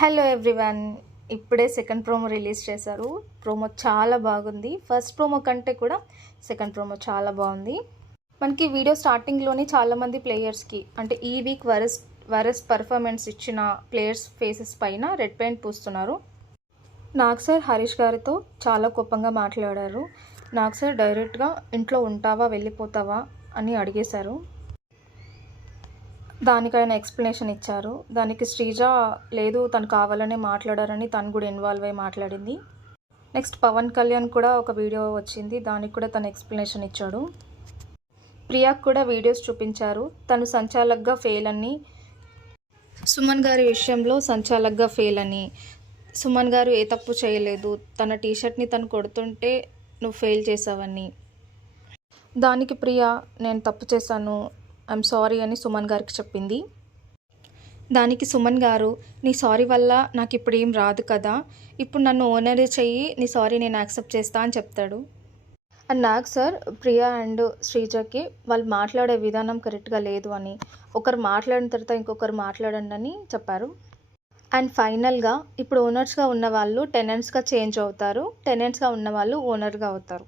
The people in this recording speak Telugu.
Hello everyone. ఇప్పుడే సెకండ్ ప్రోమో రిలీజ్ చేశారు. ప్రోమో చాలా బాగుంది. ఫస్ట్ ప్రోమో కంటే కూడా సెకండ్ ప్రోమో చాలా బాగుంది. మనకి వీడియో స్టార్టింగ్లోనే చాలామంది ప్లేయర్స్కి అంటే ఈ వీక్ వరస్ట్ పర్ఫార్మెన్స్ ఇచ్చిన ప్లేయర్స్ ఫేసెస్ పైన రెడ్ పెయింట్ పూస్తున్నారు. నాగ్ సార్ హరీష్ గారితో చాలా కోపంగా మాట్లాడారు. నాగ్ సార్ డైరెక్ట్గా ఇంట్లో ఉంటావా వెళ్ళిపోతావా అని అడిగేశారు. దానికి ఆయన ఎక్స్ప్లెనేషన్ ఇచ్చారు. దానికి శ్రీజ లేదు తను కావాలనే మాట్లాడారని తను కూడా ఇన్వాల్వ్ అయ్యి మాట్లాడింది. నెక్స్ట్ పవన్ కళ్యాణ్ కూడా ఒక వీడియో వచ్చింది. దానికి కూడా తను ఎక్స్ప్లెనేషన్ ఇచ్చాడు. ప్రియాకు కూడా వీడియోస్ చూపించారు. తను సంచాలక్గా ఫెయిల్ అని, సుమన్ గారి విషయంలో సంచాలక్గా ఫెయిల్ అని, సుమన్ గారు ఏ తప్పు చేయలేదు, తన టీషర్ట్ని తను కొడుతుంటే నువ్వు ఫెయిల్ చేసావని. దానికి ప్రియా నేను తప్పు చేశాను, ఐఎమ్ సారీ అని సుమన్ గారికి చెప్పింది. దానికి సుమన్ గారు నీ సారీ వల్ల నాకు ఇప్పుడు ఏం రాదు కదా, ఇప్పుడు నన్ను ఓనర్ చెయ్యి, నీ సారీ నేను యాక్సెప్ట్ చేస్తా అని చెప్తాడు. And Nag sir Priya and శ్రీజకి వాళ్ళు మాట్లాడే విధానం కరెక్ట్గా లేదు అని, ఒకరు మాట్లాడిన తర్వాత ఇంకొకరు మాట్లాడండి అని చెప్పారు. అండ్ ఫైనల్గా ఇప్పుడు ఓనర్స్గా ఉన్న వాళ్ళు టెనెంట్స్గా చేంజ్ అవుతారు, టెనెంట్స్గా ఉన్న వాళ్ళు ఓనర్గా అవుతారు.